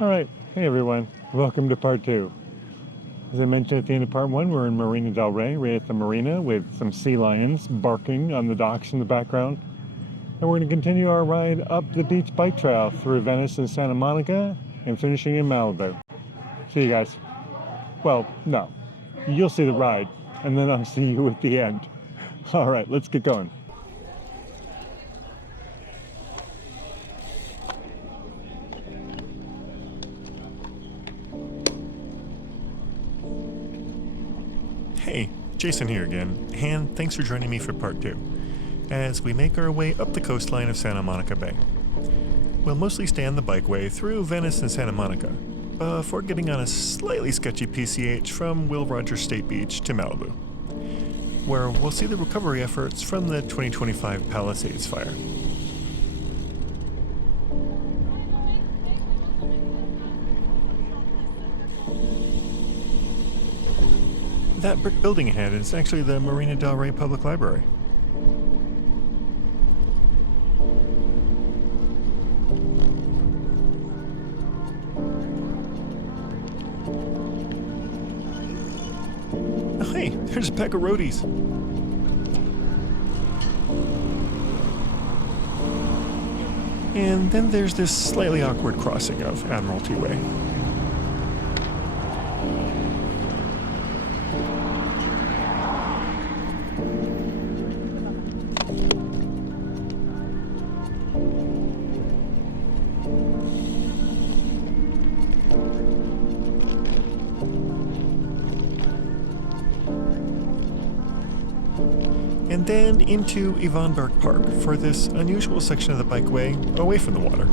Alright, hey everyone, welcome to part 2. As I mentioned at the end of part 1, we're in Marina del Rey, right at the marina, with some sea lions barking on the docks in the background. And we're going to continue our ride up the beach bike trail through Venice and Santa Monica, and finishing in Malibu. See you guys. Well, no. You'll see the ride, and then I'll see you at the end. Alright, let's get going. Hey, Jason here again, and thanks for joining me for part 2, as we make our way up the coastline of Santa Monica Bay. We'll mostly stay on the bikeway through Venice and Santa Monica, before getting on a slightly sketchy PCH from Will Rogers State Beach to Malibu, where we'll see the recovery efforts from the 2025 Palisades Fire. That brick building ahead is actually the Marina del Rey Public Library. Oh, hey, there's a pack of roadies. And then there's this slightly awkward crossing of Admiralty Way. And then into Yvonne Burke Park for this unusual section of the bikeway away from the water.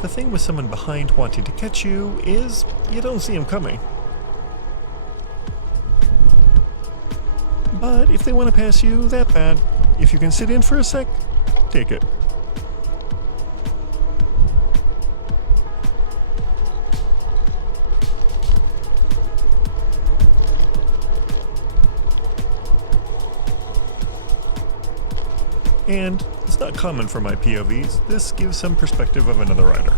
The thing with someone behind wanting to catch you is you don't see them coming. But if they want to pass you that bad, if you can sit in for a sec, take it. And it's not common for my POVs, this gives some perspective of another rider.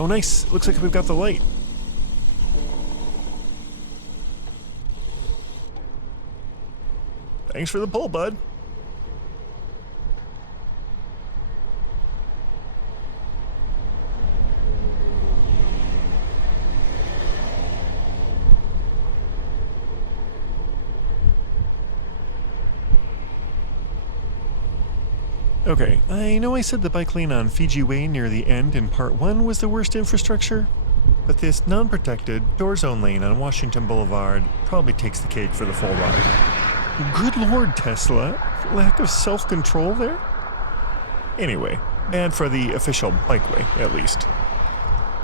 Oh nice, looks like we've got the light. Thanks for the pull, bud. Okay, I know I said the bike lane on Fiji Way near the end in part 1 was the worst infrastructure, but this non-protected, door-zone lane on Washington Boulevard probably takes the cake for the full ride. Good lord, Tesla. Lack of self-control there? Anyway, bad for the official bikeway, at least.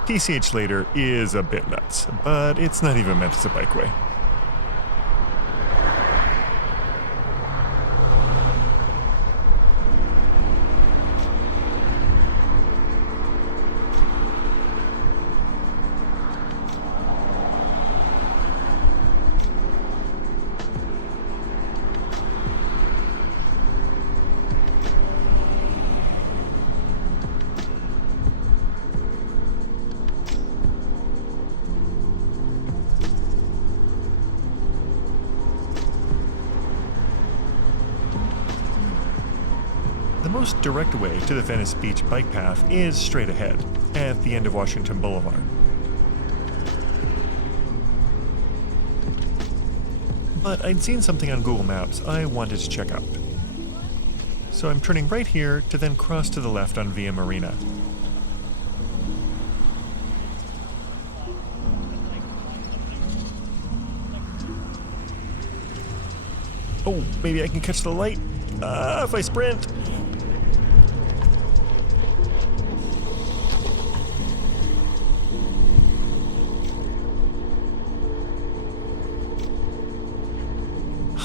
PCH later is a bit nuts, but it's not even meant as a bikeway. The most direct way to the Venice Beach bike path is straight ahead, at the end of Washington Boulevard. But I'd seen something on Google Maps I wanted to check out. So I'm turning right here to then cross to the left on Via Marina. Oh, maybe I can catch the light. If I sprint.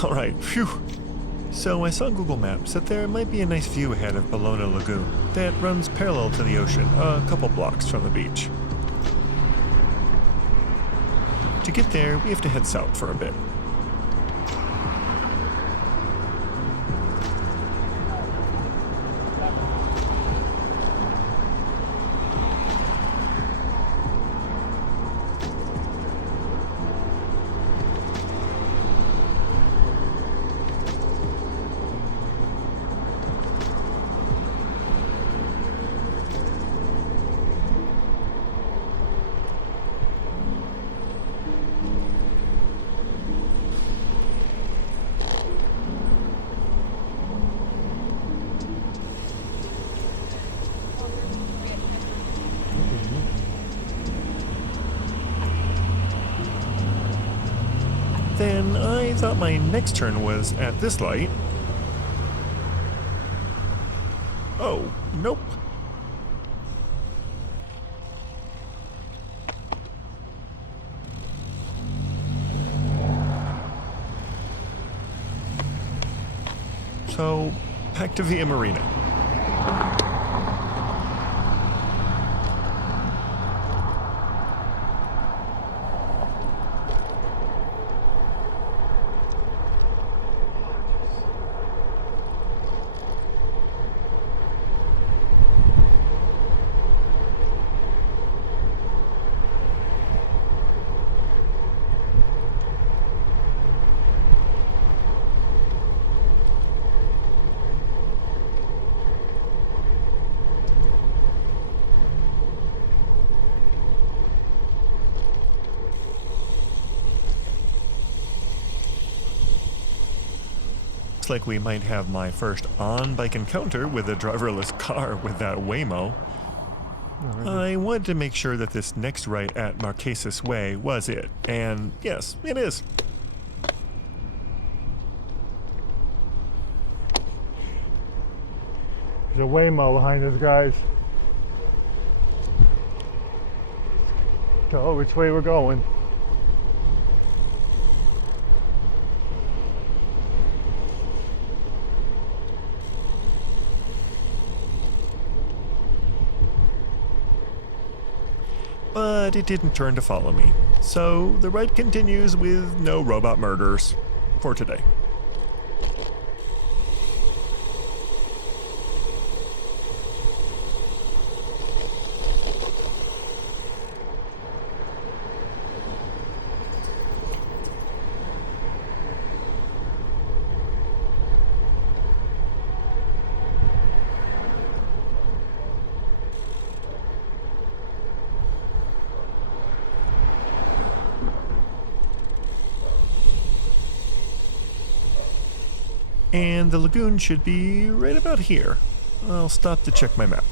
All right, phew. So I saw on Google Maps that there might be a nice view ahead of Ballona Lagoon that runs parallel to the ocean a couple blocks from the beach. To get there, we have to head south for a bit. Then I thought my next turn was at this light. Oh, nope. So, back to Via Marina. Like we might have my first on-bike encounter with a driverless car with that Waymo. I wanted to make sure that this next right at Marquesas Way was it, and yes, it is. There's a Waymo behind us, guys. So, which way we're going? But it didn't turn to follow me, so the ride continues with no robot murders for today. And the lagoon should be right about here. I'll stop to check my map.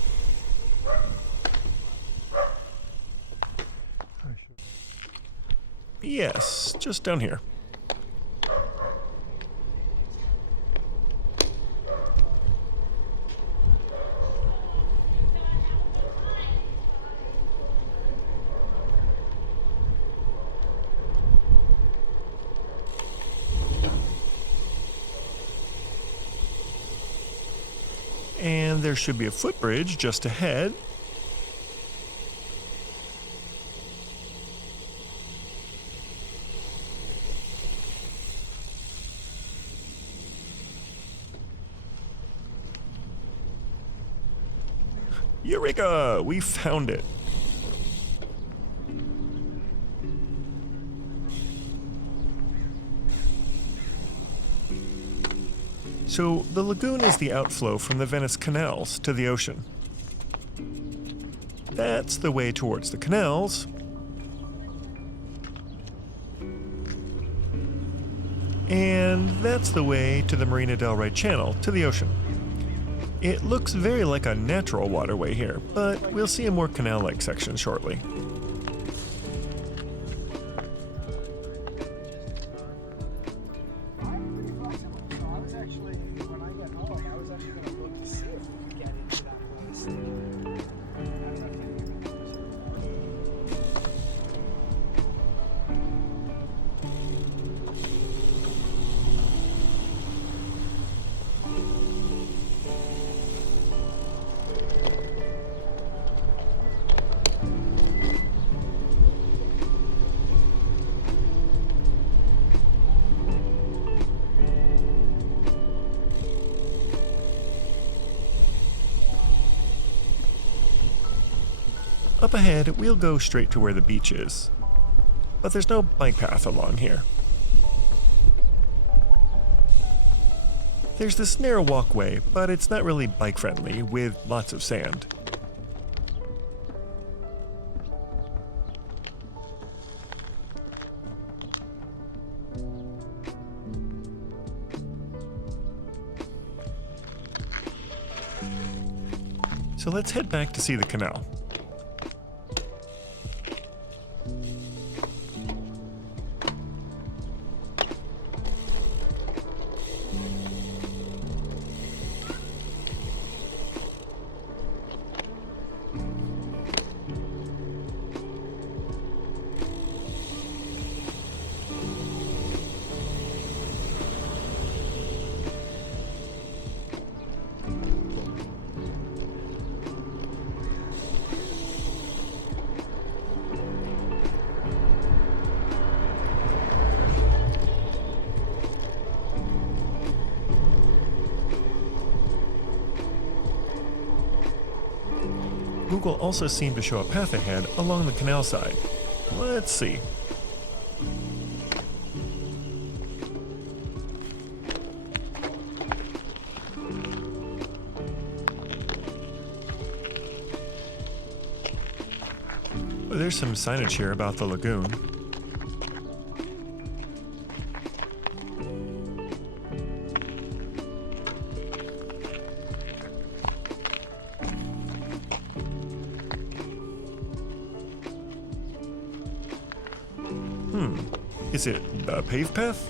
Yes, just down here. And there should be a footbridge just ahead. Eureka! We found it. So, the lagoon is the outflow from the Venice canals to the ocean. That's the way towards the canals. And that's the way to the Marina del Rey channel to the ocean. It looks very like a natural waterway here, but we'll see a more canal-like section shortly. Up ahead, we'll go straight to where the beach is. But there's no bike path along here. There's this narrow walkway, but it's not really bike-friendly, with lots of sand. So let's head back to see the canal. Google also seemed to show a path ahead along the canal side. Let's see. There's some signage here about the lagoon. Is it a paved path?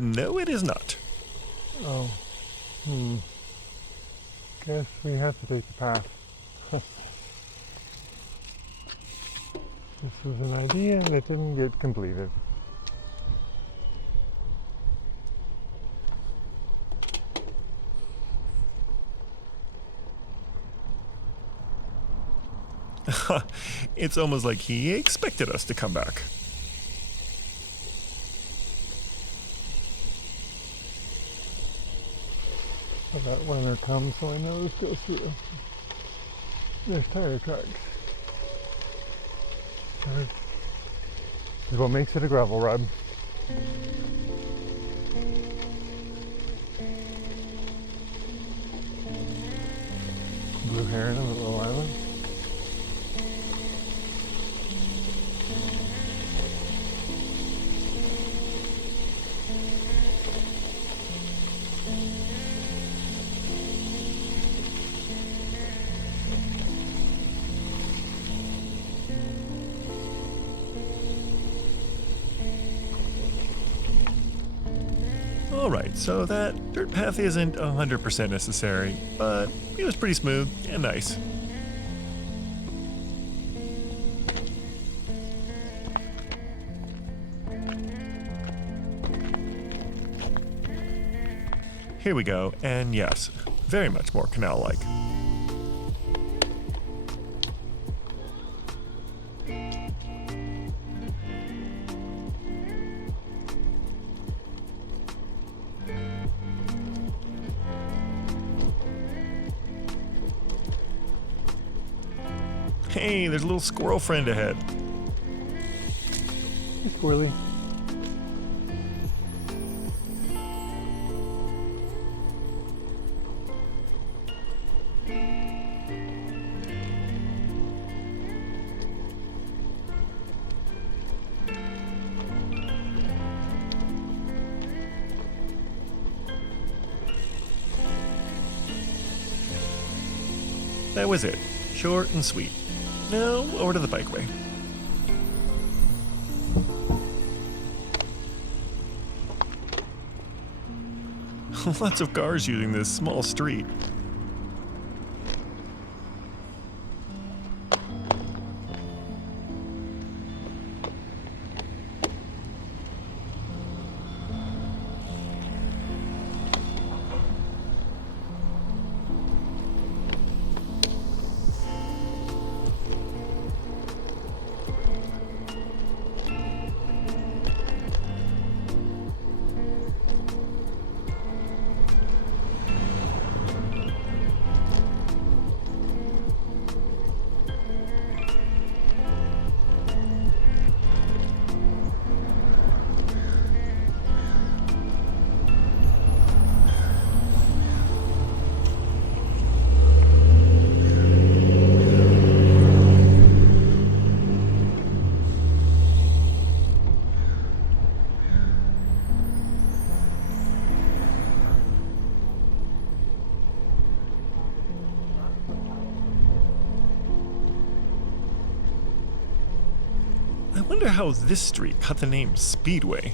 No, it is not. Oh. Guess we have to take the path. This was an idea and it didn't get completed. It's almost like he expected us to come back. That winter comes, so I know this goes through. There's tire tracks. This is what makes it a gravel road. Blue heron on the little island. Alright, so that dirt path isn't 100% necessary, but it was pretty smooth and nice. Here we go, and yes, very much more canal-like. Hey, there's a little squirrel friend ahead. Hey, squirrely. That was it. Short and sweet. Now, over to the bikeway. Lots of cars using this small street. I wonder how this street got the name Speedway.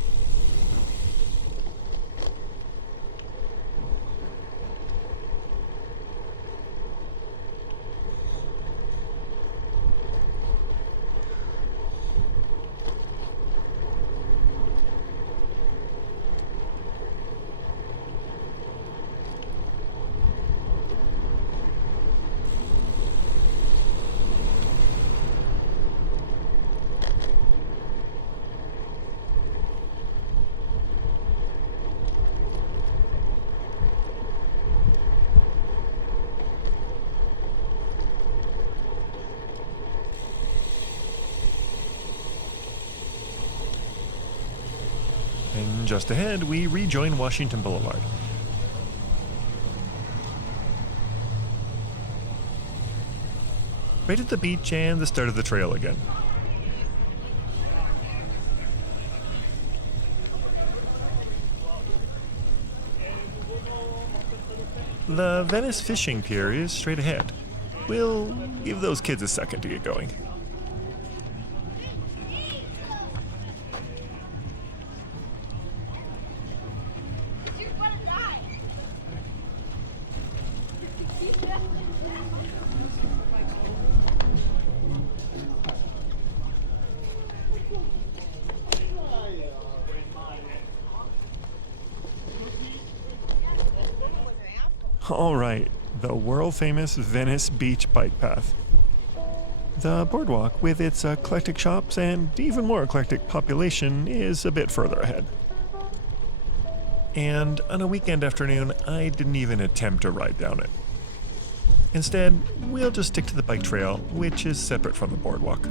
And just ahead, we rejoin Washington Boulevard. Right at the beach and the start of the trail again. The Venice Fishing Pier is straight ahead. We'll give those kids a second to get going. All right, the world-famous Venice Beach bike path. The boardwalk, with its eclectic shops and even more eclectic population, is a bit further ahead. And on a weekend afternoon, I didn't even attempt to ride down it. Instead, we'll just stick to the bike trail, which is separate from the boardwalk.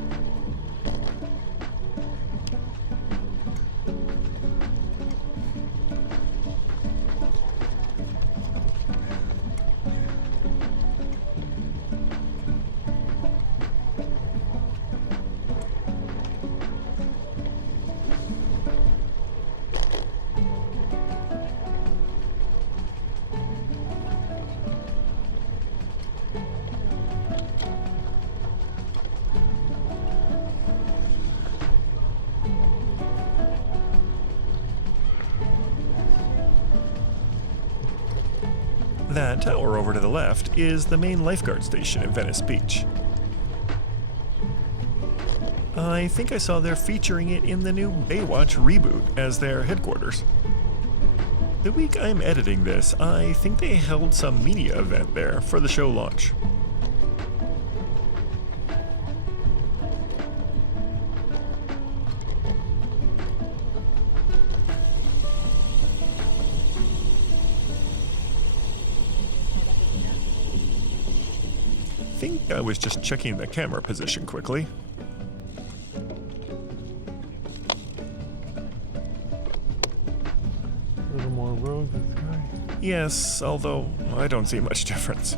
That tower over to the left is the main lifeguard station in Venice Beach. I think I saw they're featuring it in the new Baywatch reboot as their headquarters. The week I'm editing this, I think they held some media event there for the show launch. Think I was just checking the camera position quickly. A little more road this way. Yes, although I don't see much difference.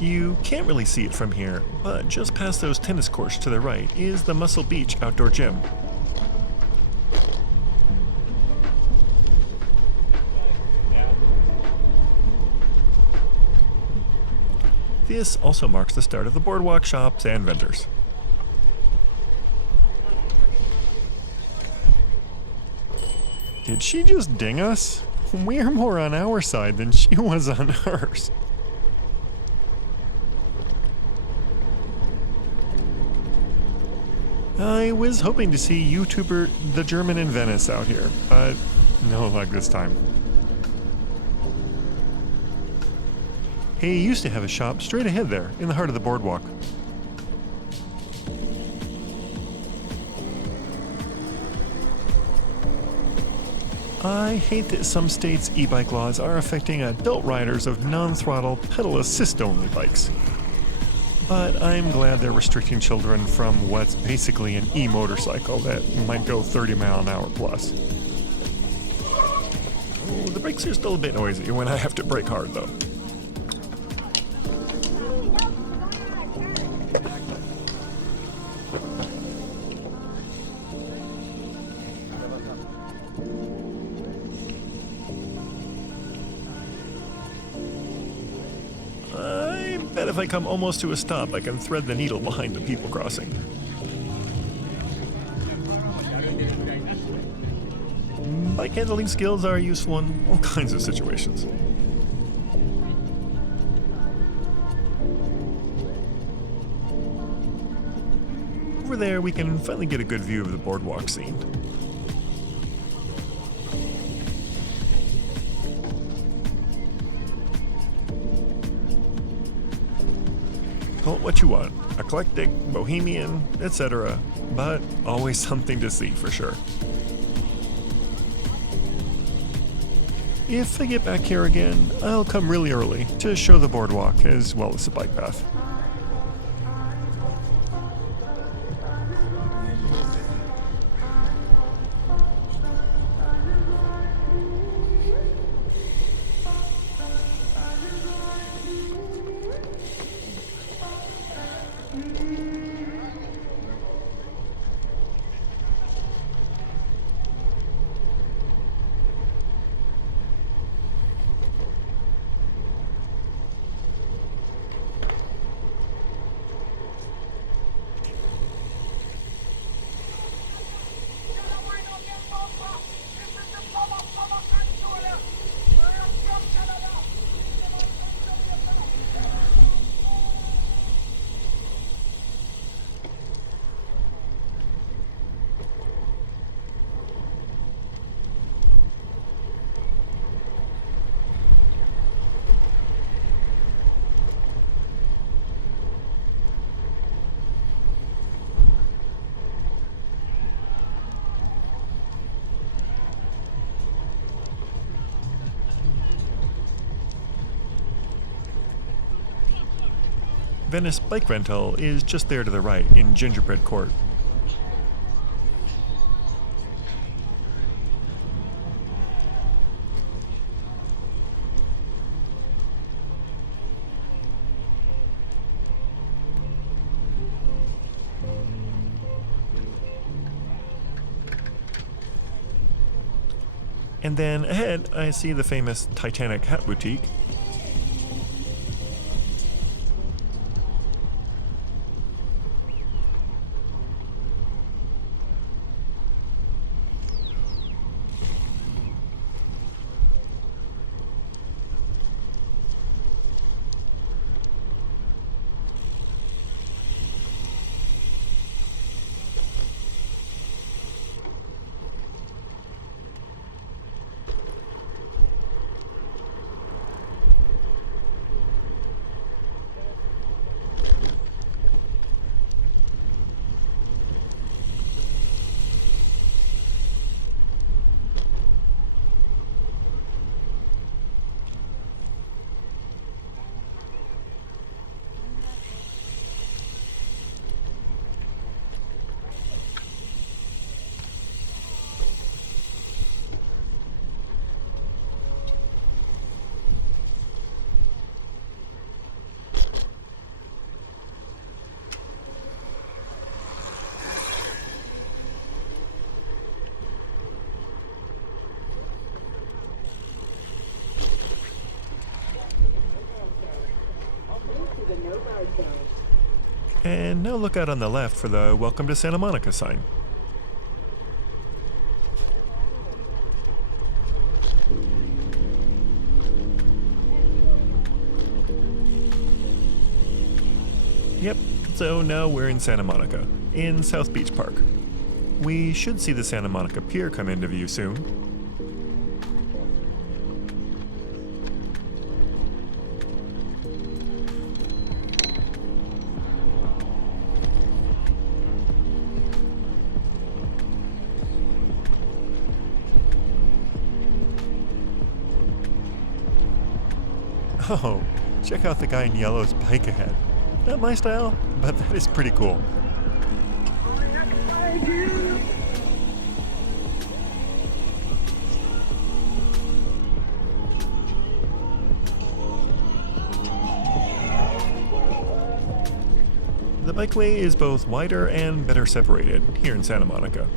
You can't really see it from here, but just past those tennis courts to the right is the Muscle Beach outdoor gym. This also marks the start of the boardwalk shops and vendors. Did she just ding us? We're more on our side than she was on hers. I was hoping to see YouTuber The German in Venice out here, but no luck this time. He used to have a shop straight ahead there, in the heart of the boardwalk. I hate that some states' e-bike laws are affecting adult riders of non-throttle, pedal assist-only bikes. But I'm glad they're restricting children from what's basically an e-motorcycle that might go 30 mile an hour plus. Oh, the brakes are still a bit noisy when I have to brake hard though. Bet if I come almost to a stop, I can thread the needle behind the people crossing. Bike handling skills are useful in all kinds of situations. Over there, we can finally get a good view of the boardwalk scene. Call it what you want, eclectic, bohemian, etc., but always something to see for sure. If I get back here again, I'll come really early to show the boardwalk as well as the bike path. Venice Bike Rental is just there to the right in Gingerbread Court. And then ahead, I see the famous Titanic hat boutique. And now look out on the left for the Welcome to Santa Monica sign. Yep, so now we're in Santa Monica, in South Beach Park. We should see the Santa Monica Pier come into view soon. Oh, check out the guy in yellow's bike ahead. Not my style, but that is pretty cool. The bikeway is both wider and better separated here in Santa Monica.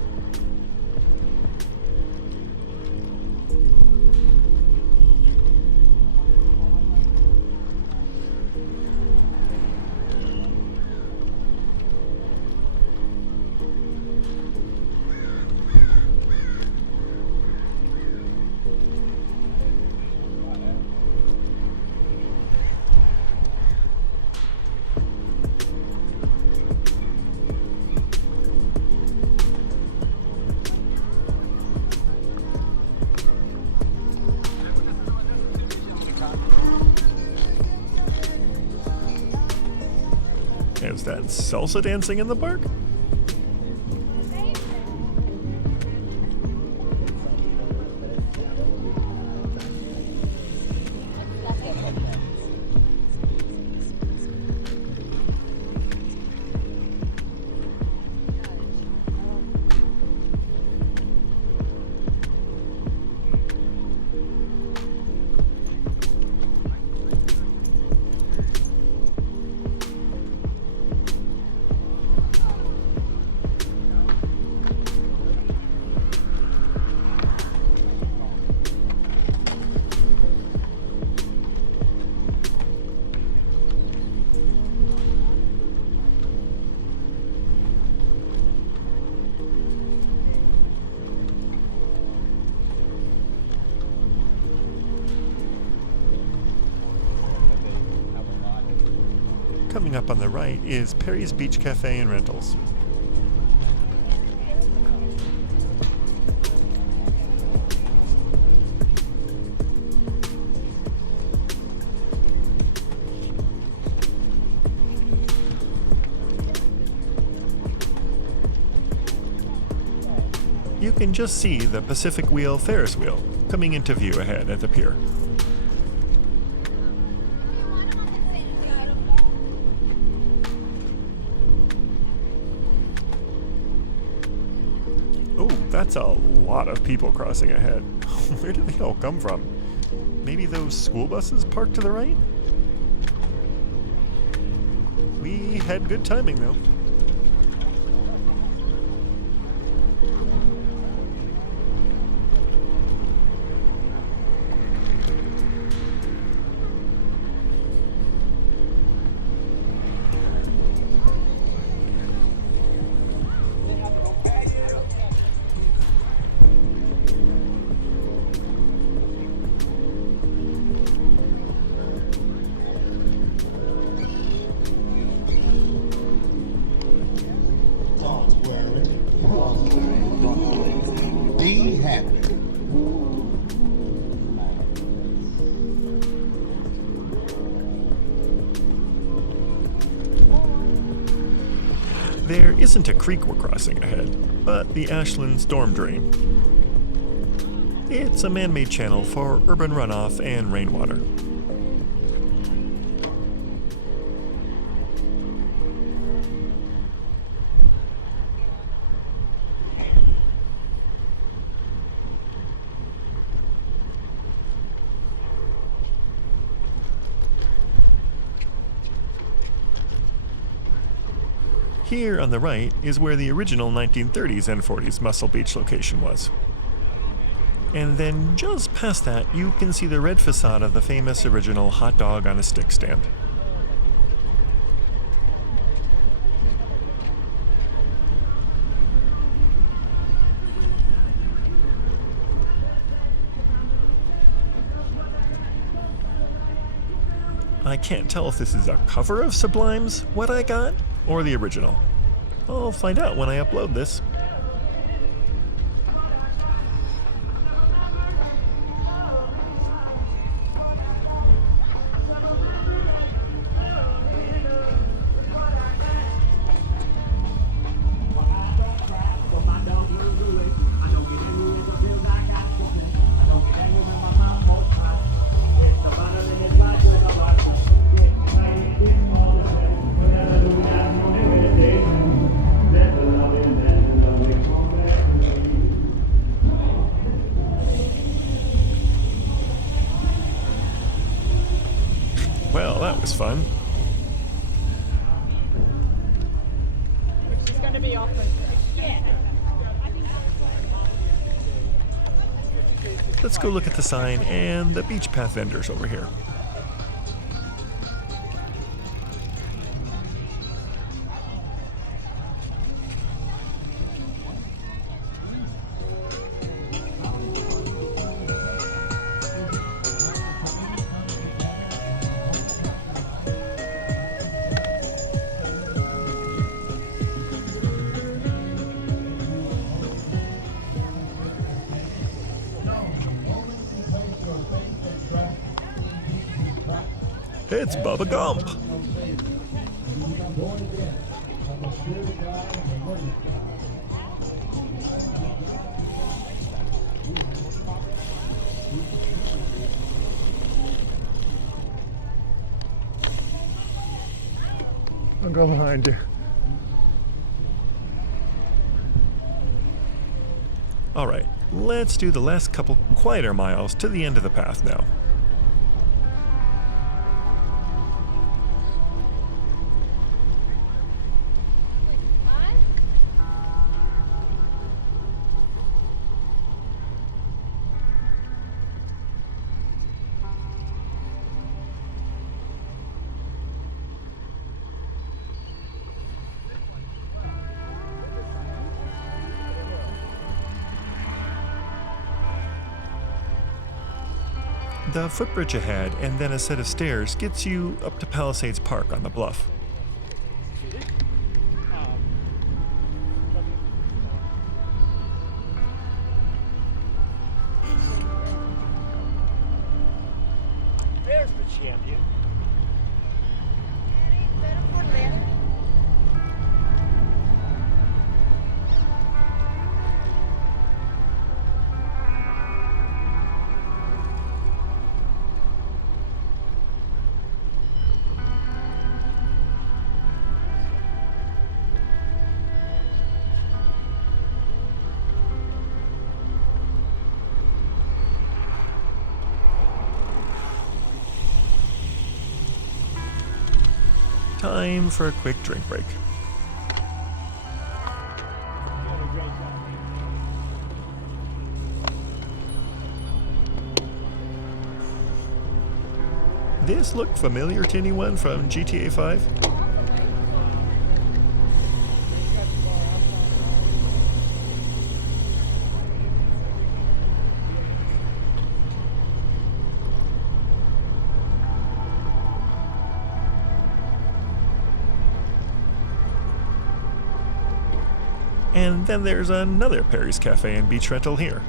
Is that salsa dancing in the park? Coming up on the right is Perry's Beach Cafe and Rentals. You can just see the Pacific Wheel Ferris wheel coming into view ahead at the pier. That's a lot of people crossing ahead. Where did they all come from? Maybe those school buses parked to the right? We had good timing though. There isn't a creek we're crossing ahead, but the Ashland storm drain. It's a man-made channel for urban runoff and rainwater. Here on the right is where the original 1930s and 40s Muscle Beach location was. And then just past that, you can see the red facade of the famous original hot dog on a stick stand. I can't tell if this is a cover of Sublime's What I Got or the original. I'll find out when I upload this. Well, that was fun. Which is going to be awkward. Yeah. Let's go look at the sign and the beach path vendors over here. It's Bubba Gump. I'll go behind you. All right, let's do the last couple quieter miles to the end of the path now. The footbridge ahead and then a set of stairs gets you up to Palisades Park on the bluff. There's the champion. Time for a quick drink break. This look familiar to anyone from GTA 5? And then there's another Perry's Cafe and Beach Rental here.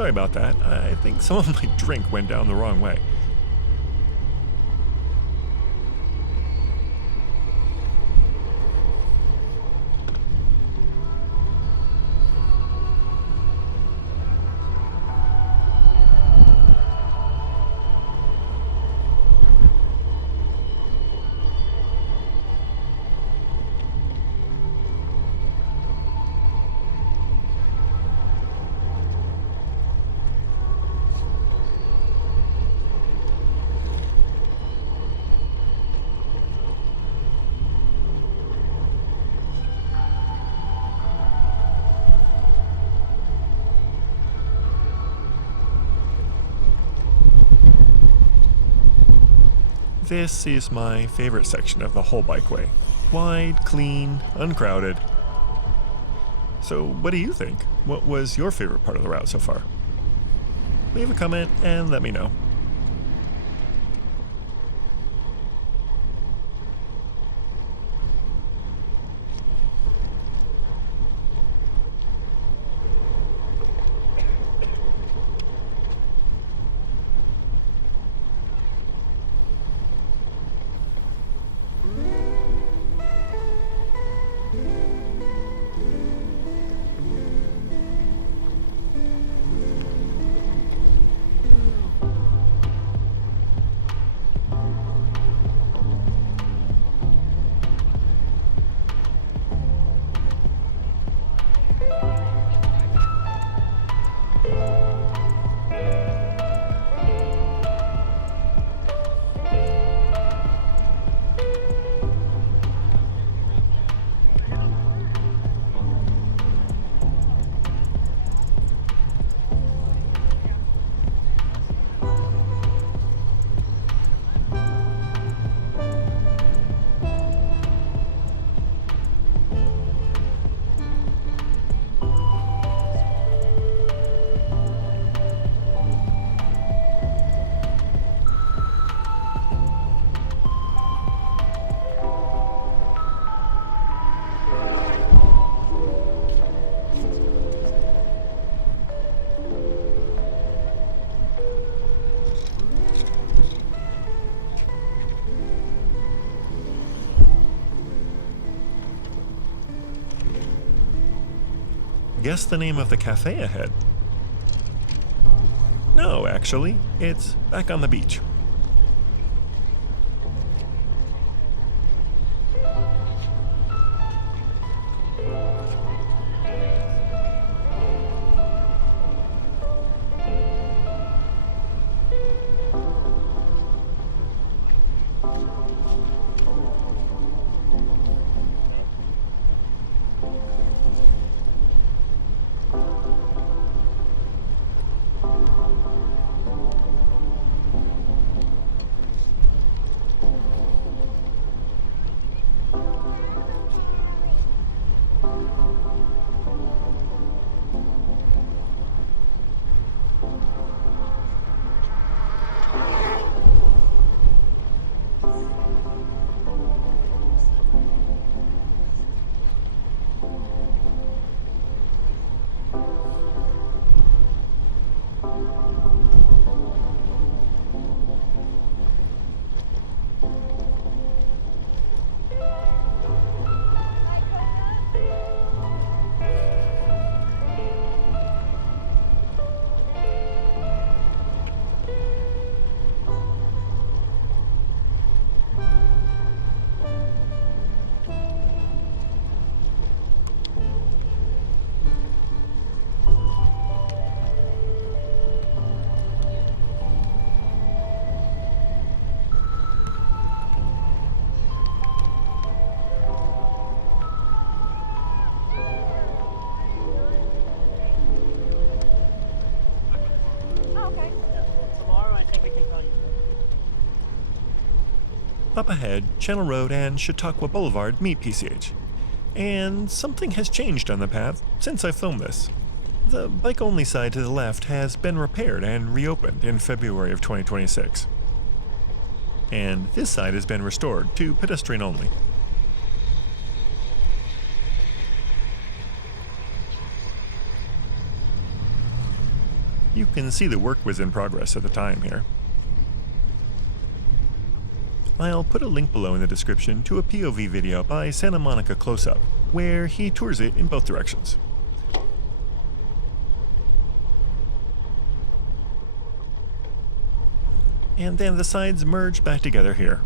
Sorry about that. I think some of my drink went down the wrong way. This is my favorite section of the whole bikeway. Wide, clean, uncrowded. So what do you think? What was your favorite part of the route so far? Leave a comment and let me know. Guess the name of the cafe ahead? No, actually, it's back on the beach. Up ahead, Channel Road and Chautauqua Boulevard meet PCH. And something has changed on the path since I filmed this. The bike-only side to the left has been repaired and reopened in February of 2026. And this side has been restored to pedestrian only. You can see the work was in progress at the time here. I'll put a link below in the description to a POV video by Santa Monica Close-Up, where he tours it in both directions. And then the sides merge back together here.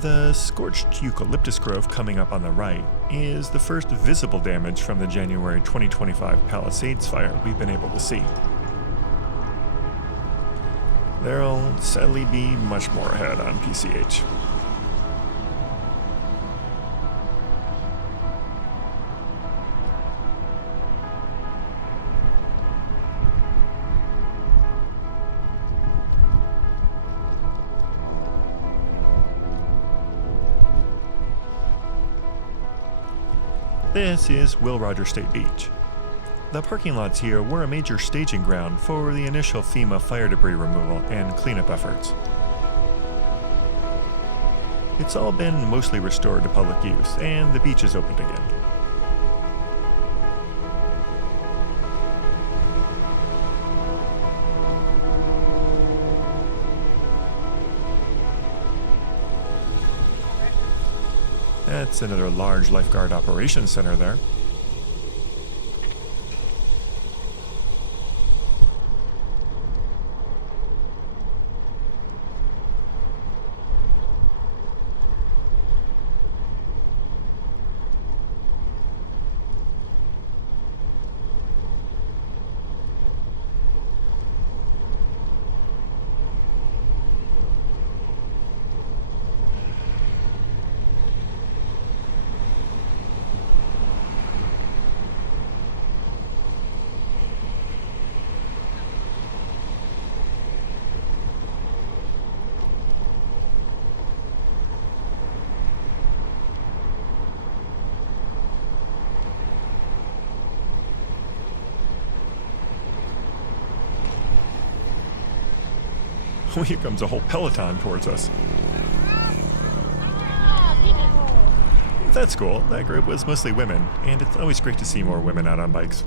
The scorched eucalyptus grove coming up on the right is the first visible damage from the January 2025 Palisades Fire we've been able to see. There'll sadly be much more ahead on PCH. This is Will Rogers State Beach. The parking lots here were a major staging ground for the initial FEMA fire debris removal and cleanup efforts. It's all been mostly restored to public use, and the beach is opened again. That's another large lifeguard operations center there. Here comes a whole peloton towards us. That's cool. That group was mostly women, and it's always great to see more women out on bikes.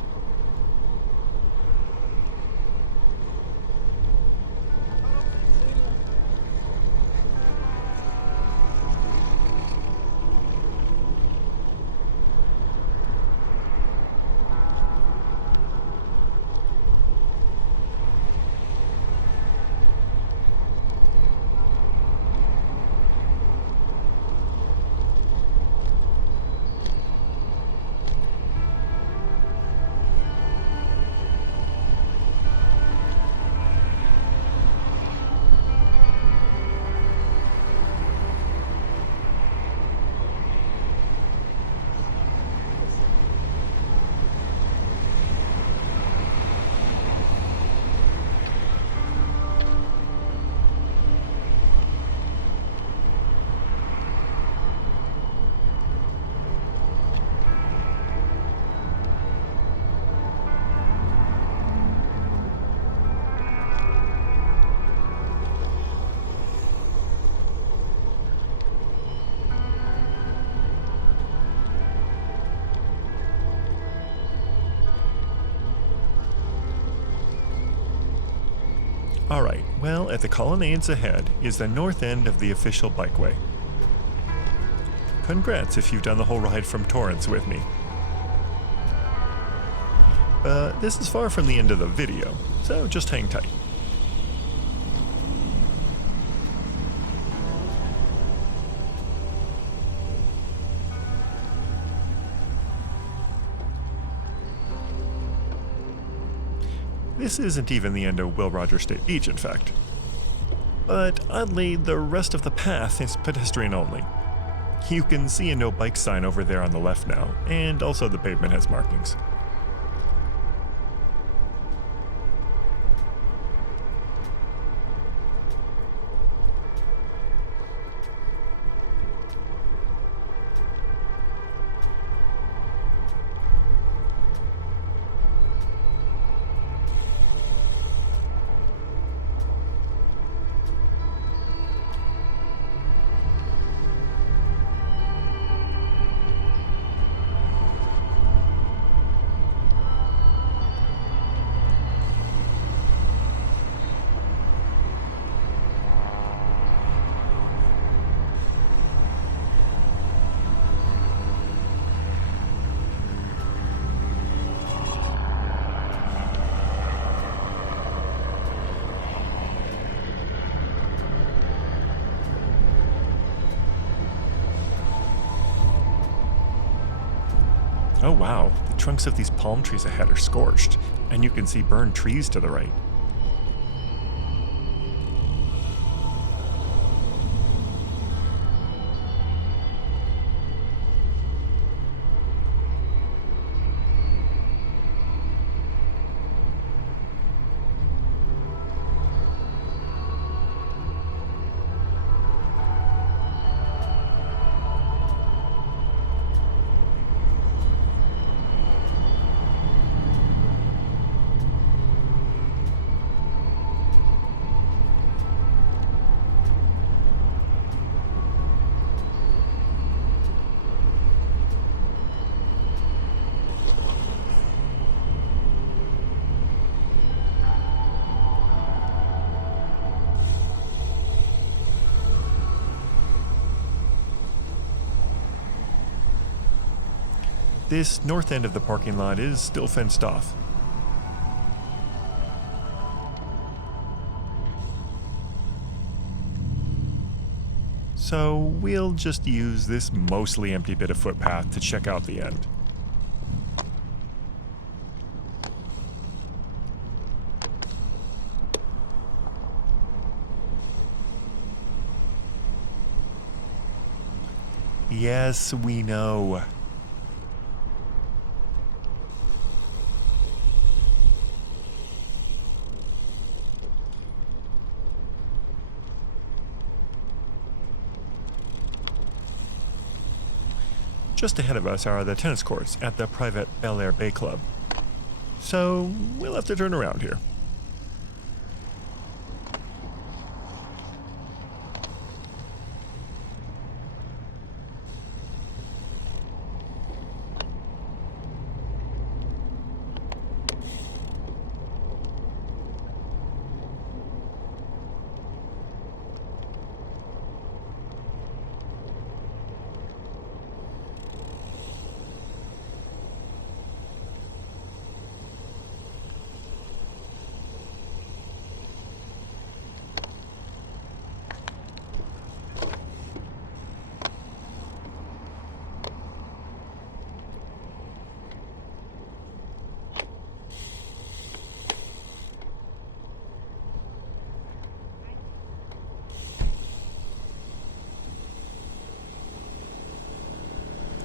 Alright, well, at the colonnades ahead is the north end of the official bikeway. Congrats if you've done the whole ride from Torrance with me. But this is far from the end of the video, so just hang tight. This isn't even the end of Will Rogers State Beach, in fact. But oddly, the rest of the path is pedestrian only. You can see a no bike sign over there on the left now, and also the pavement has markings. Oh wow, the trunks of these palm trees ahead are scorched, and you can see burned trees to the right. This north end of the parking lot is still fenced off. So we'll just use this mostly empty bit of footpath to check out the end. Yes, we know. Just ahead of us are the tennis courts at the private Bel Air Bay Club. So we'll have to turn around here.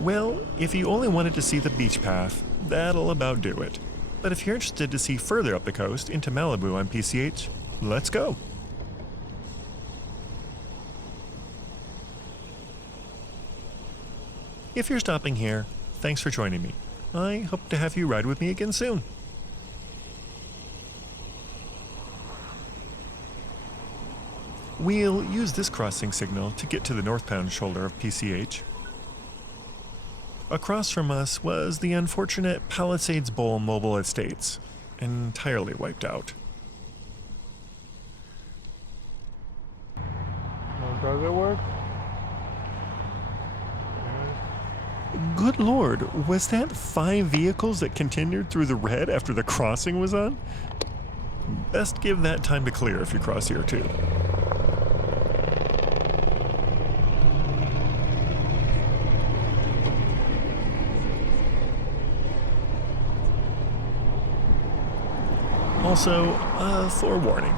Well, if you only wanted to see the beach path, that'll about do it. But if you're interested to see further up the coast into Malibu on PCH, let's go. If you're stopping here, thanks for joining me. I hope to have you ride with me again soon. We'll use this crossing signal to get to the northbound shoulder of PCH. Across from us was the unfortunate Palisades Bowl Mobile Estates, entirely wiped out. Does it work? Good lord, was that 5 vehicles that continued through the red after the crossing was on? Best give that time to clear if you cross here too. Also, a forewarning.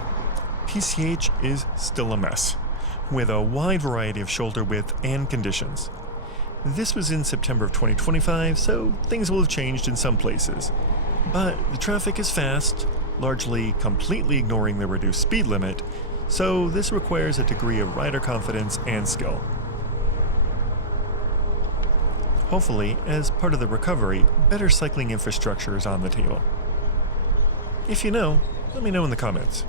PCH is still a mess, with a wide variety of shoulder width and conditions. This was in September of 2025, so things will have changed in some places. But the traffic is fast, largely completely ignoring the reduced speed limit, so this requires a degree of rider confidence and skill. Hopefully, as part of the recovery, better cycling infrastructure is on the table. If you know, let me know in the comments.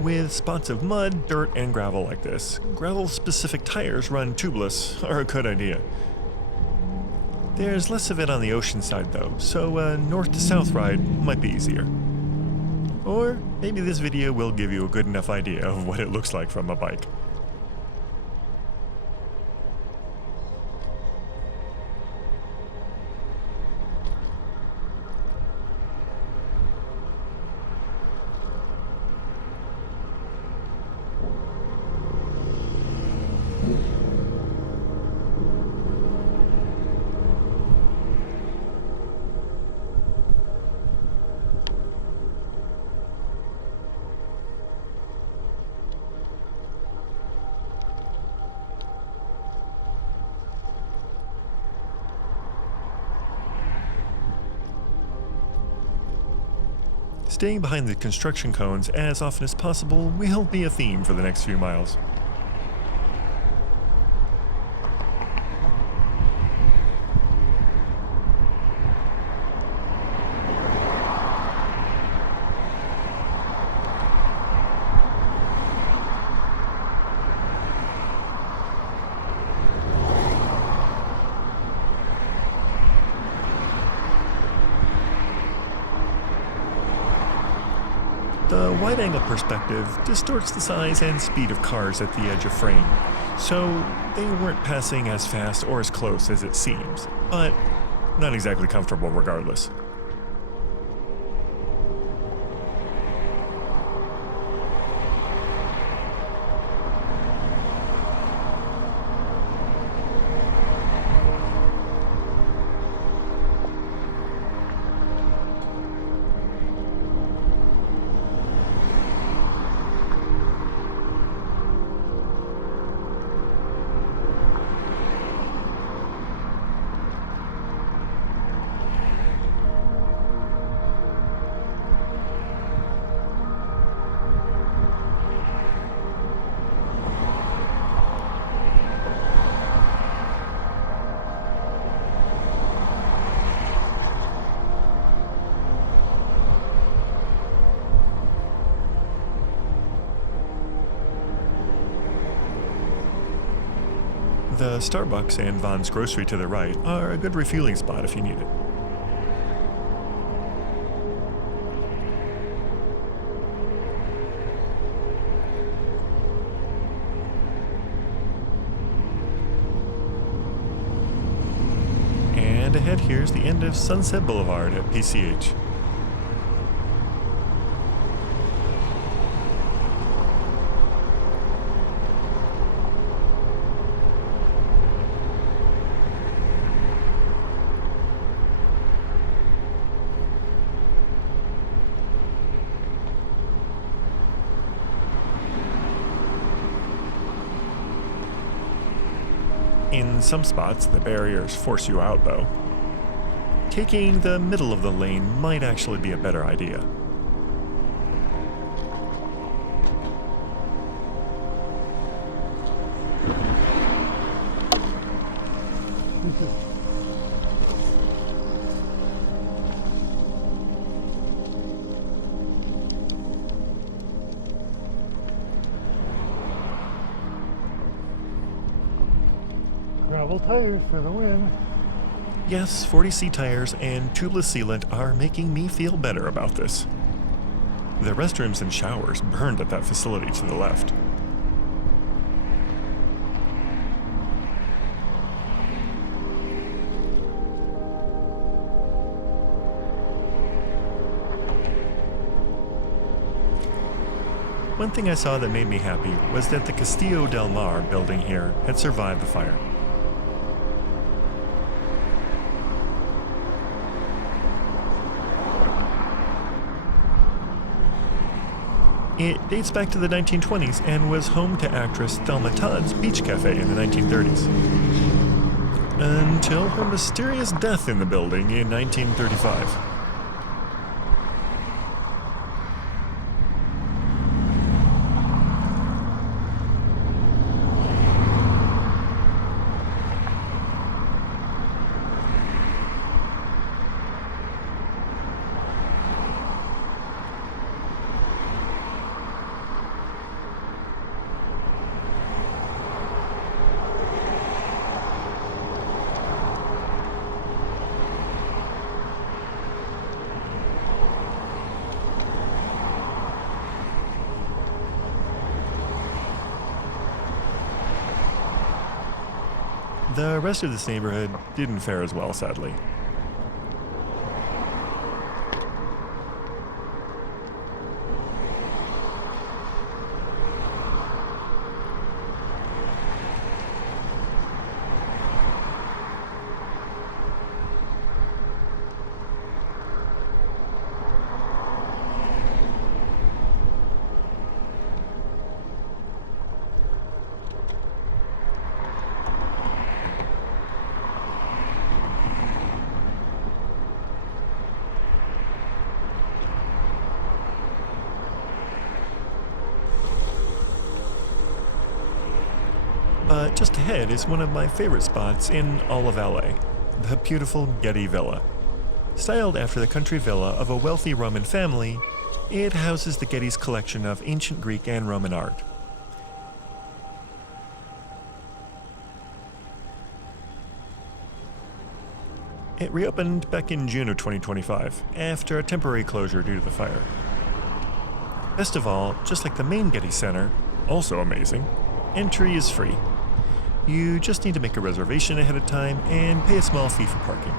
With spots of mud, dirt, and gravel like this, gravel-specific tires run tubeless are a good idea. There's less of it on the ocean side though, so a north to south ride might be easier. Or maybe this video will give you a good enough idea of what it looks like from a bike. Staying behind the construction cones as often as possible will be a theme for the next few miles. The wide-angle perspective distorts the size and speed of cars at the edge of frame, so they weren't passing as fast or as close as it seems, but not exactly comfortable regardless. The Starbucks and Vaughn's Grocery to the right are a good refueling spot if you need it. And ahead here's the end of Sunset Boulevard at PCH. In some spots, the barriers force you out, though. Taking the middle of the lane might actually be a better idea. Gravel tires for the win. Yes, 40C tires and tubeless sealant are making me feel better about this. The restrooms and showers burned at that facility to the left. One thing I saw that made me happy was that the Castillo del Mar building here had survived the fire. It dates back to the 1920s and was home to actress Thelma Todd's Beach Cafe in the 1930s. Until her mysterious death in the building in 1935. The rest of this neighborhood didn't fare as well, sadly. But just ahead is one of my favorite spots in all of LA, the beautiful Getty Villa. Styled after the country villa of a wealthy Roman family, it houses the Getty's collection of ancient Greek and Roman art. It reopened back in June of 2025, after a temporary closure due to the fire. Best of all, just like the main Getty Center, also amazing, entry is free. You just need to make a reservation ahead of time and pay a small fee for parking.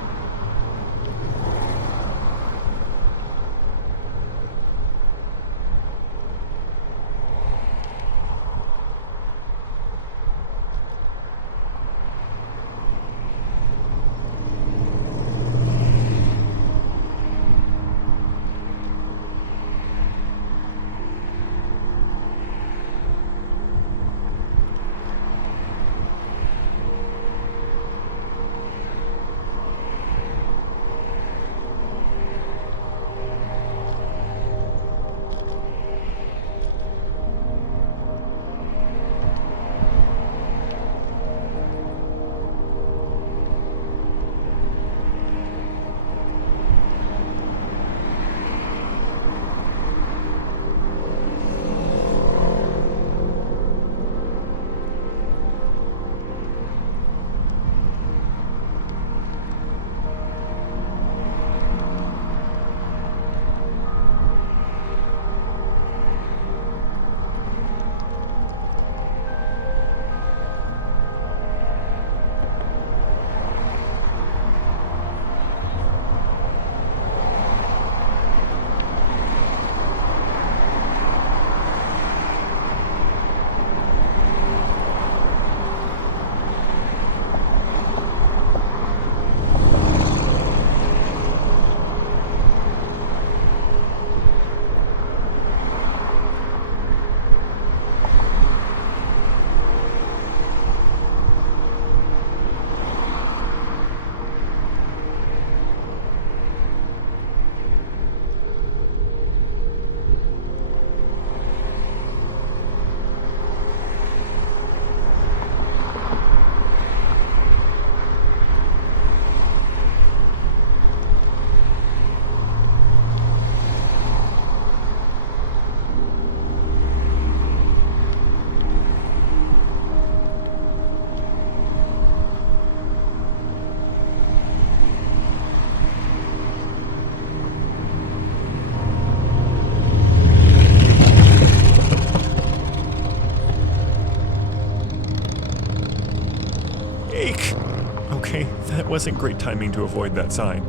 Okay, that wasn't great timing to avoid that sign.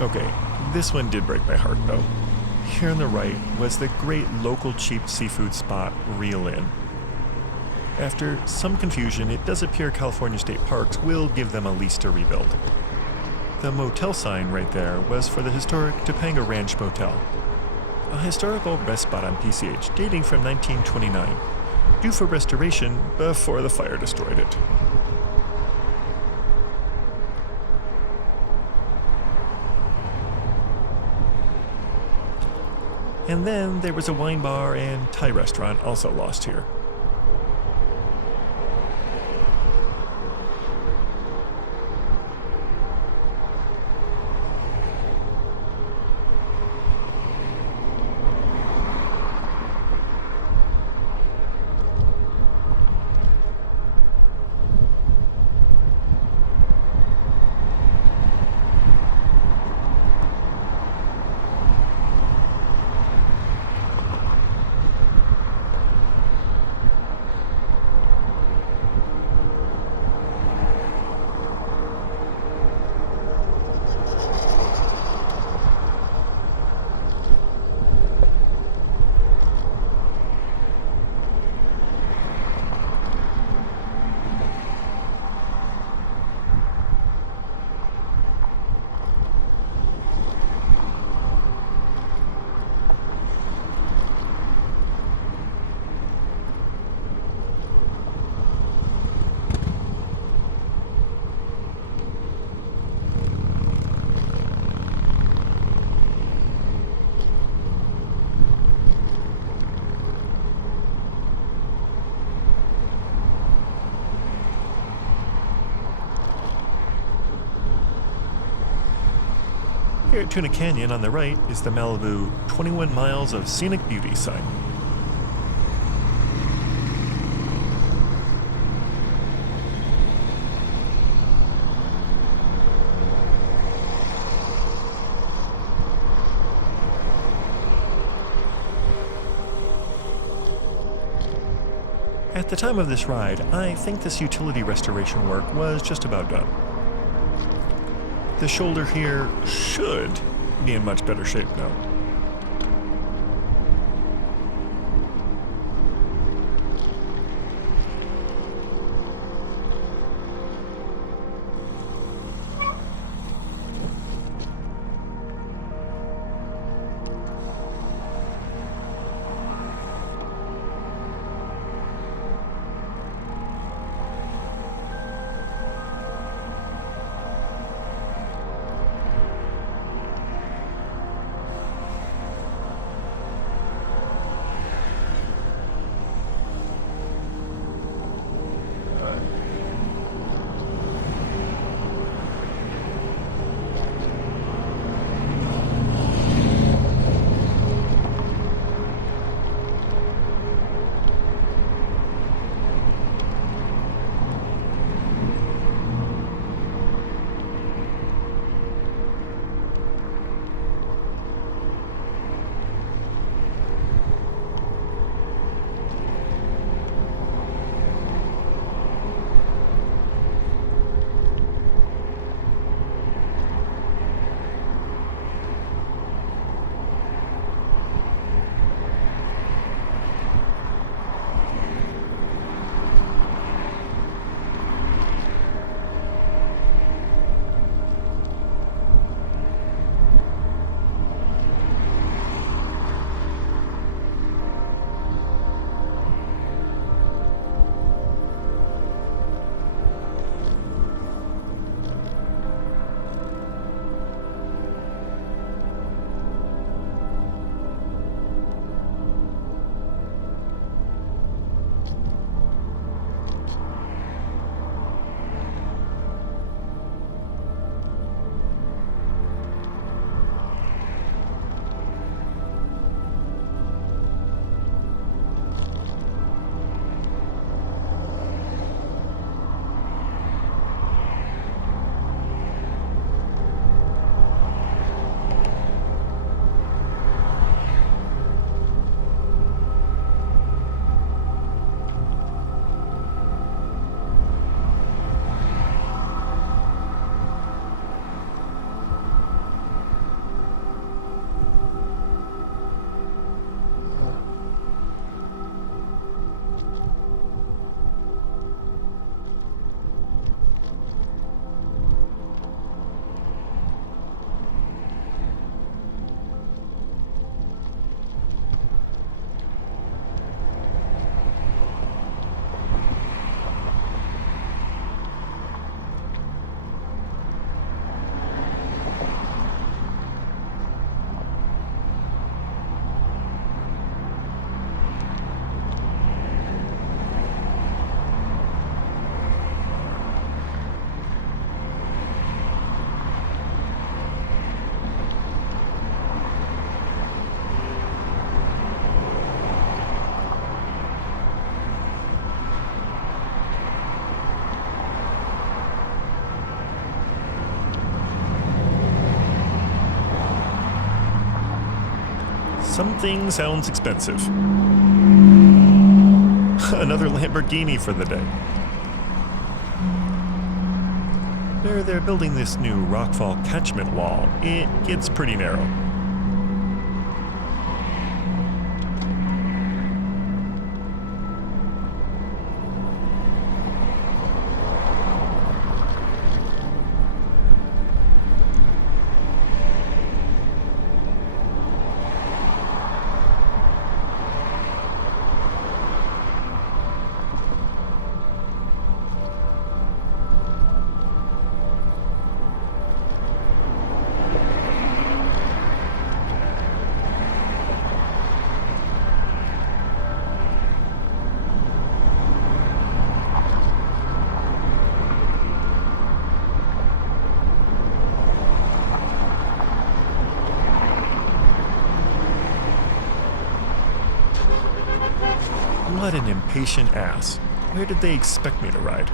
Okay, this one did break my heart though. Here on the right was the great local cheap seafood spot, Reel Inn. After some confusion, it does appear California State Parks will give them a lease to rebuild. The motel sign right there was for the historic Topanga Ranch Motel, a historical rest spot on PCH dating from 1929, due for restoration before the fire destroyed it. And then there was a wine bar and Thai restaurant also lost here. Here at Tuna Canyon on the right is the Malibu 21 Miles of Scenic Beauty sign. At the time of this ride, I think this utility restoration work was just about done. The shoulder here should be in much better shape now. Something sounds expensive. Another Lamborghini for the day. They're building this new rockfall catchment wall. It gets pretty narrow. What an impatient ass. Where did they expect me to ride?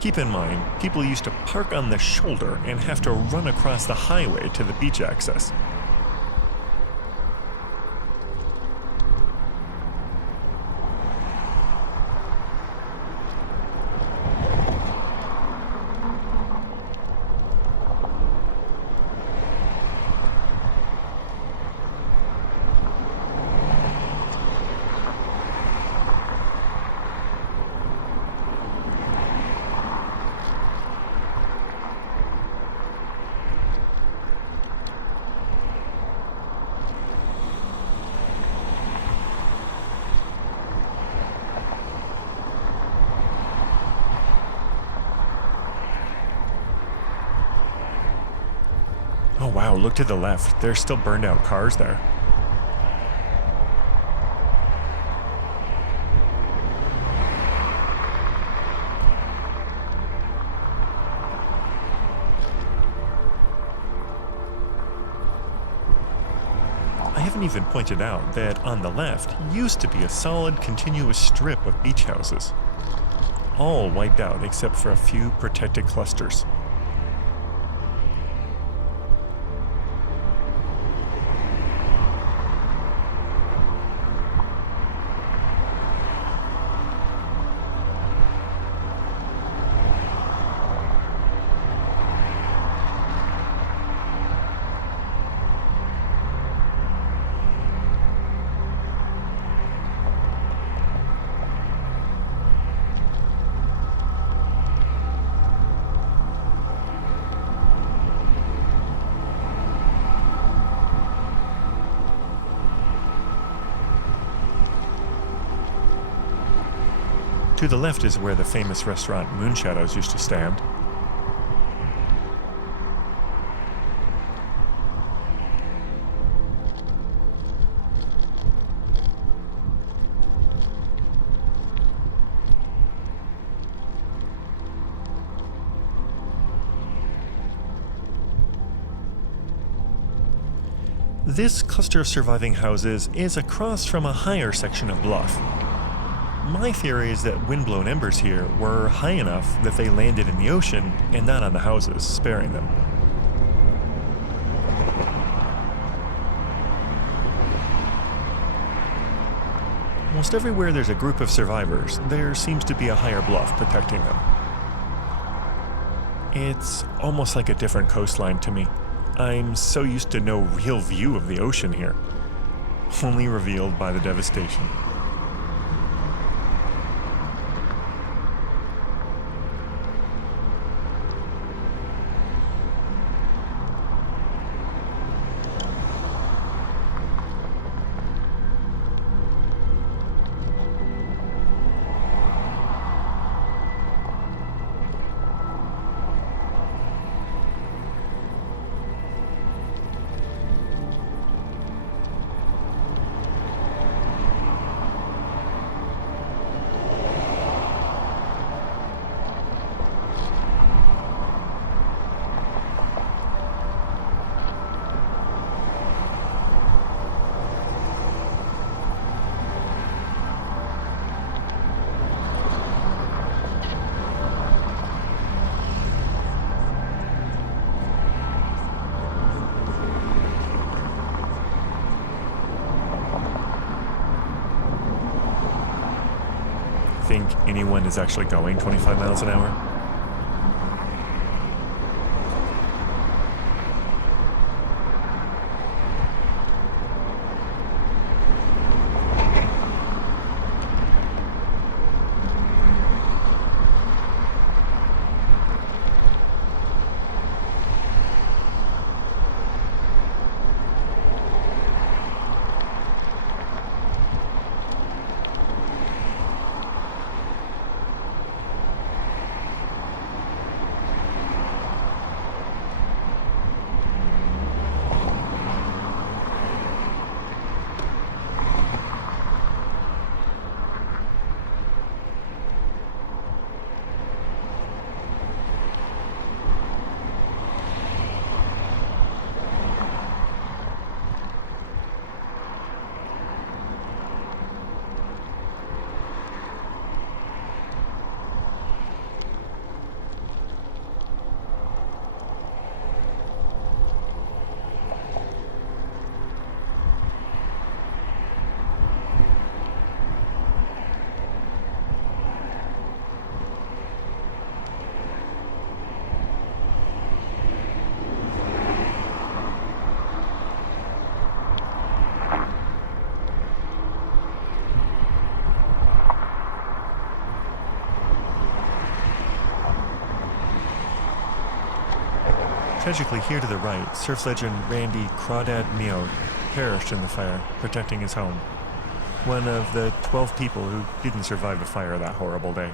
Keep in mind, people used to park on the shoulder and have to run across the highway to the beach access. Oh wow, look to the left. There's still burned out cars there. I haven't even pointed out that on the left used to be a solid continuous strip of beach houses. All wiped out except for a few protected clusters. To the left is where the famous restaurant Moonshadows used to stand. This cluster of surviving houses is across from a higher section of bluff. My theory is that windblown embers here were high enough that they landed in the ocean and not on the houses, sparing them. Almost everywhere there's a group of survivors, there seems to be a higher bluff protecting them. It's almost like a different coastline to me. I'm so used to no real view of the ocean here, only revealed by the devastation. think anyone is actually going 25 miles an hour. Tragically, here to the right, surf legend Randy Crawdad Mio perished in the fire, protecting his home. One of the 12 people who didn't survive the fire that horrible day.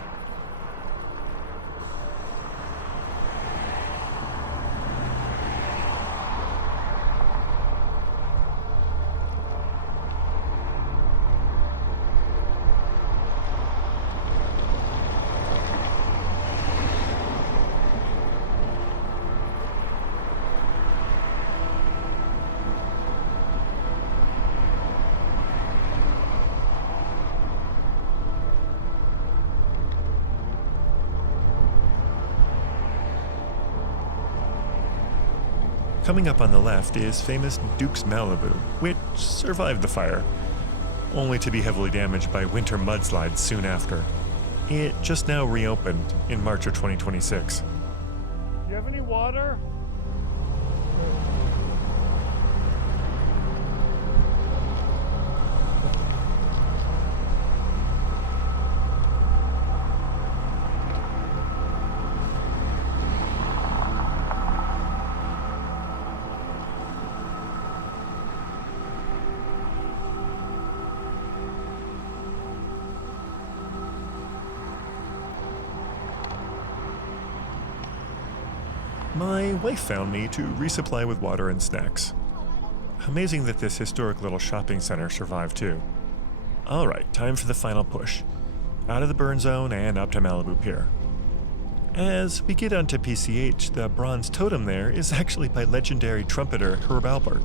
Coming up on the left is famous Duke's Malibu, which survived the fire, only to be heavily damaged by winter mudslides soon after. It just now reopened in March of 2026. Do you have any water? My wife found me to resupply with water and snacks. Amazing that this historic little shopping center survived too. Alright, time for the final push. Out of the burn zone and up to Malibu Pier. As we get onto PCH, the bronze totem there is actually by legendary trumpeter Herb Alpert.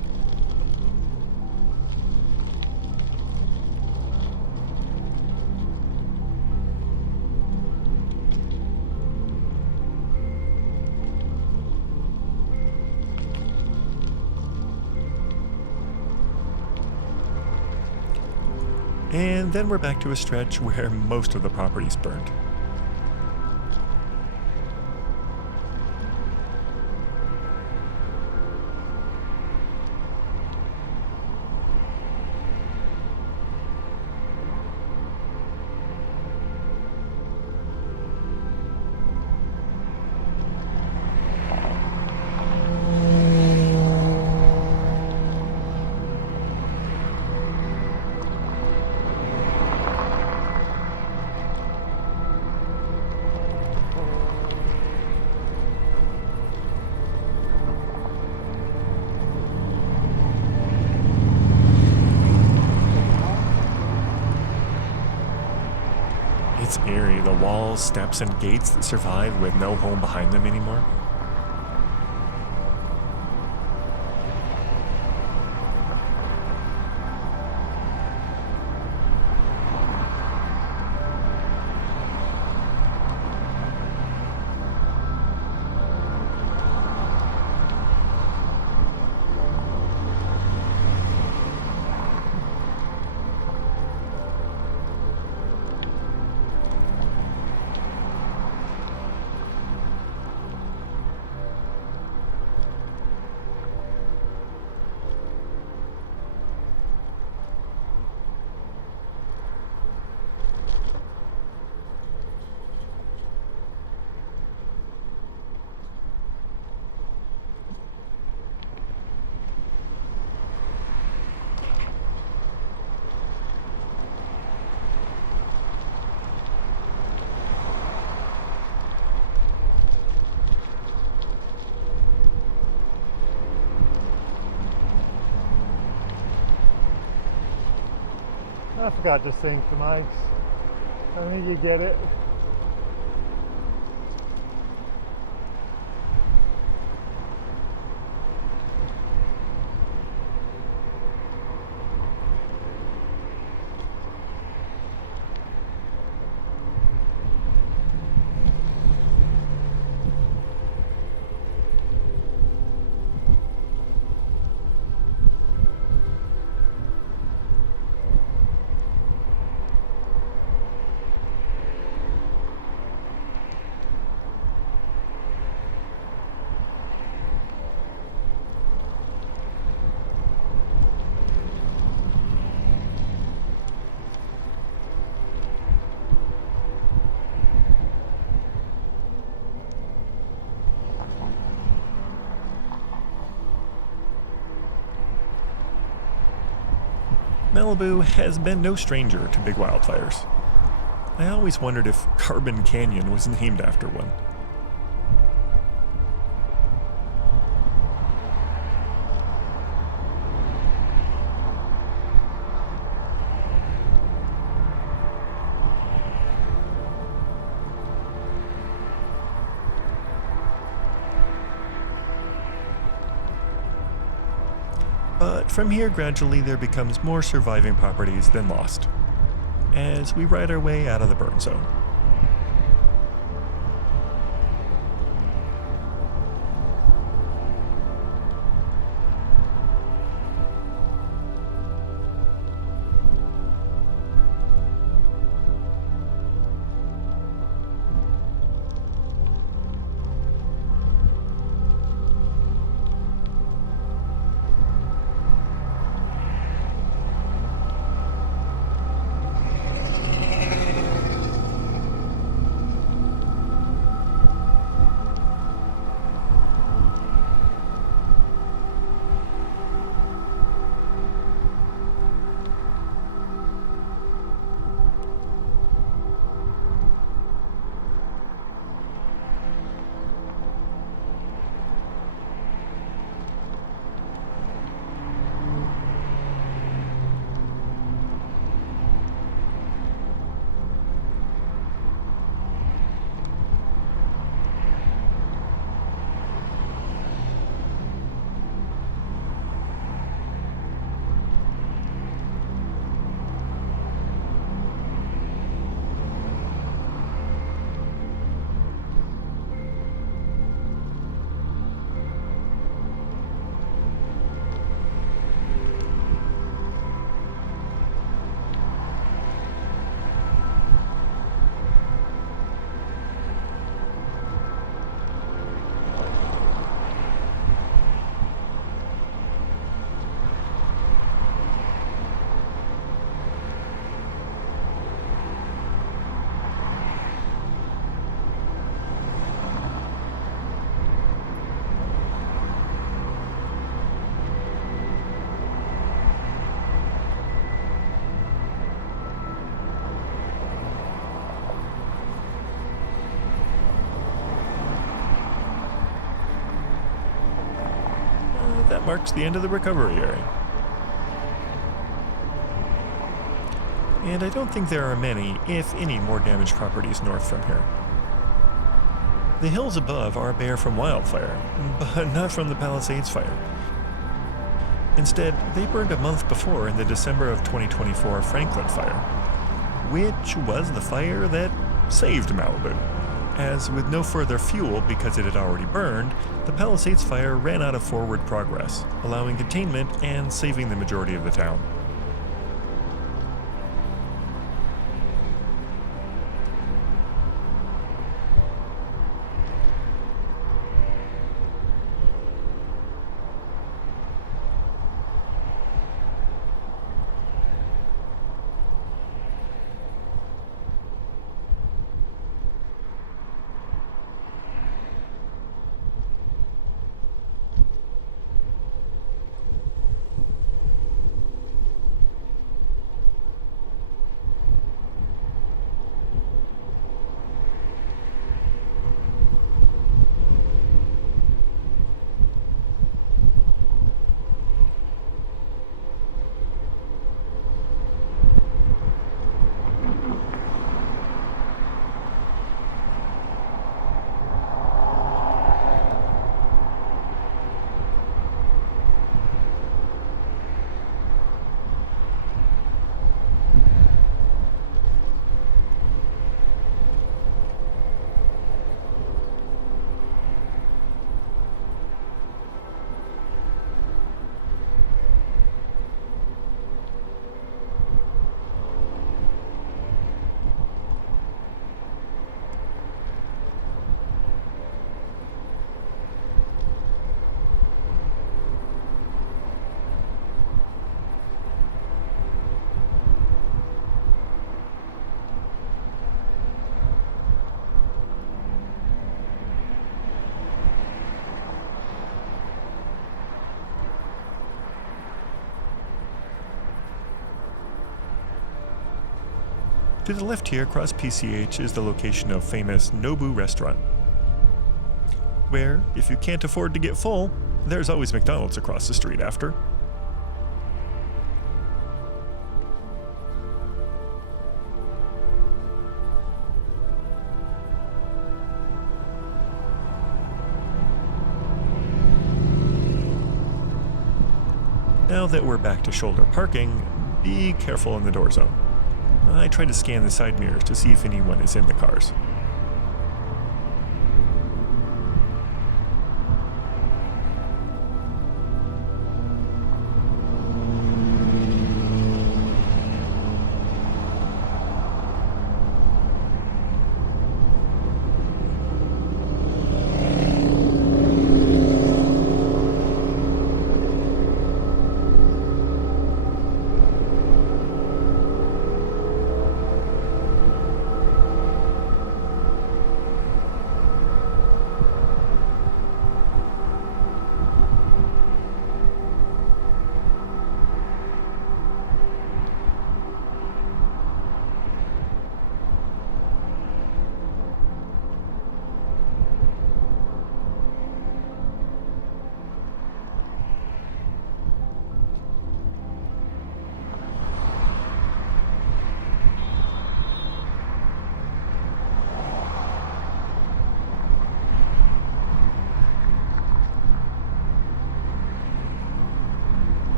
And then we're back to a stretch where most of the property's burned. It's eerie, the walls, steps, and gates that survive with no home behind them anymore. I forgot to sync the mics. I think you get it. Malibu has been no stranger to big wildfires. I always wondered if Carbon Canyon was named after one. But from here, gradually there becomes more surviving properties than lost, as we ride our way out of the burn zone. That marks the end of the recovery area. And I don't think there are many, if any, more damaged properties north from here. The hills above are bare from wildfire, but not from the Palisades Fire. Instead, they burned a month before in the December of 2024 Franklin Fire, which was the fire that saved Malibu. As with no further fuel because it had already burned, the Palisades Fire ran out of forward progress, allowing containment and saving the majority of the town. To the left here, across PCH, is the location of famous Nobu Restaurant, where, if you can't afford to get full, there's always McDonald's across the street after. Now that we're back to shoulder parking, be careful in the door zone. I tried to scan the side mirrors to see if anyone is in the cars.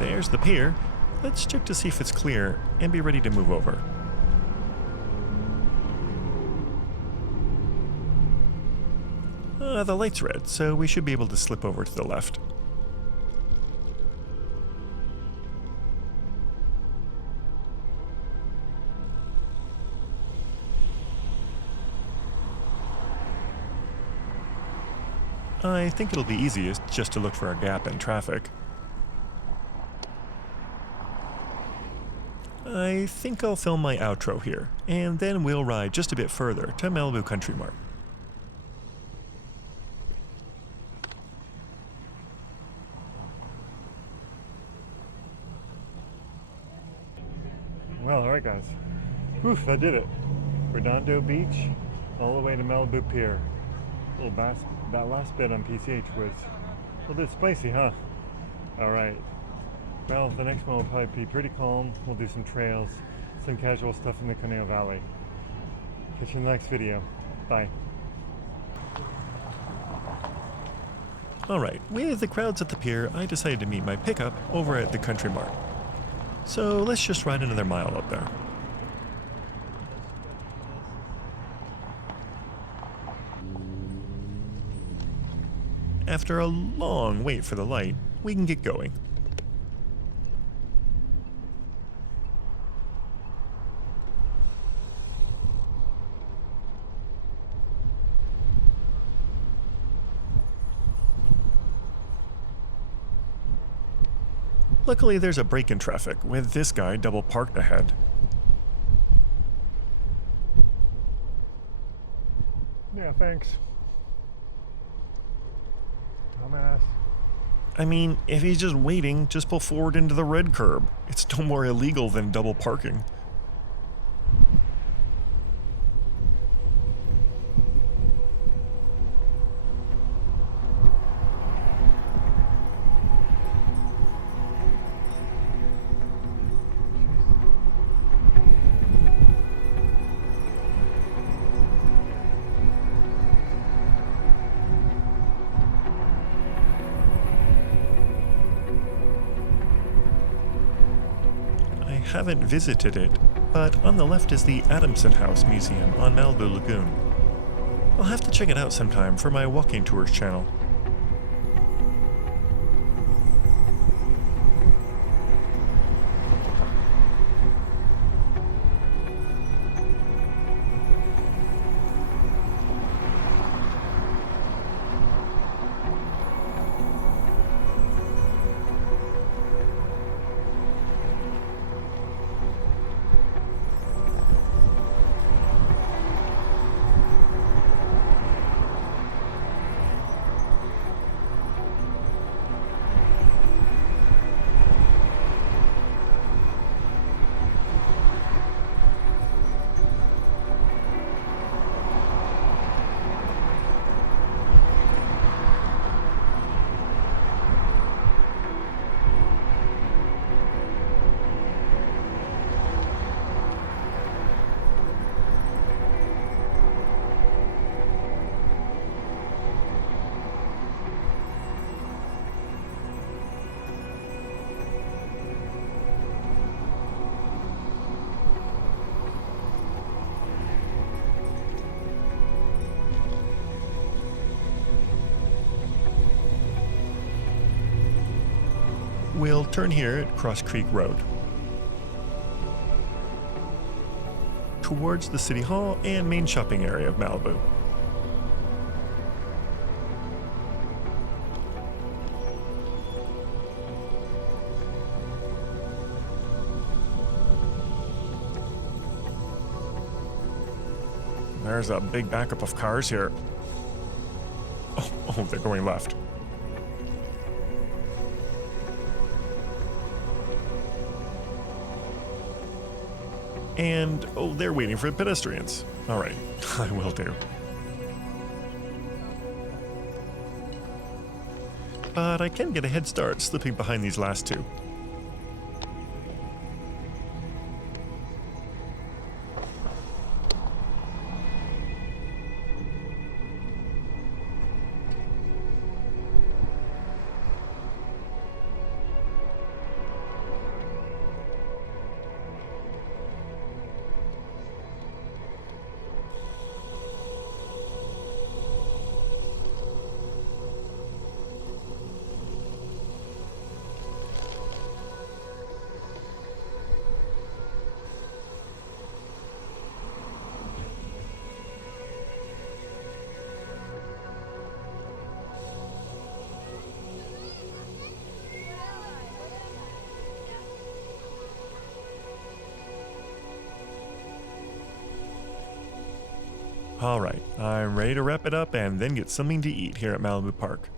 There's the pier. Let's check to see if it's clear and be ready to move over. The light's red, so we should be able to slip over to the left. I think it'll be easiest just to look for a gap in traffic. I think I'll film my outro here, and then we'll ride just a bit further to Malibu Country Mart. Well, alright guys. Oof, I did it. Redondo Beach, all the way to Malibu Pier. That last bit on PCH was a little bit spicy, huh? Alright. Well, the next one will probably be pretty calm. We'll do some trails, some casual stuff in the Canal Valley. Catch you in the next video. Bye. Alright, with the crowds at the pier, I decided to meet my pickup over at the Country Mart. So let's just ride another mile up there. After a long wait for the light, we can get going. Luckily, there's a break in traffic, with this guy double parked ahead. Yeah, thanks. Dumbass. I mean, if he's just waiting, just pull forward into the red curb. It's no more illegal than double parking. Haven't visited it, but on the left is the Adamson House Museum on Malibu Lagoon. I'll have to check it out sometime for my walking tours channel. We'll turn here at Cross Creek Road. Towards the City Hall and main shopping area of Malibu. There's a big backup of cars here. Oh, they're going left. And, oh, they're waiting for pedestrians. All right, I will do. But I can get a head start slipping behind these last two. All right, I'm ready to wrap it up and then get something to eat here at Malibu Park.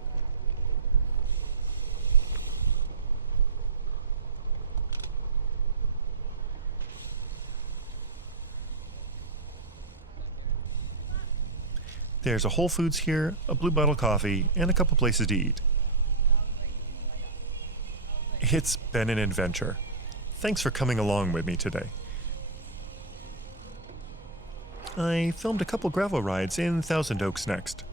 There's a Whole Foods here, a Blue Bottle coffee, and a couple places to eat. It's been an adventure. Thanks for coming along with me today. I filmed a couple gravel rides in Thousand Oaks next.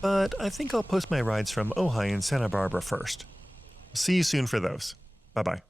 But I think I'll post my rides from Ojai and Santa Barbara first. See you soon for those. Bye-bye.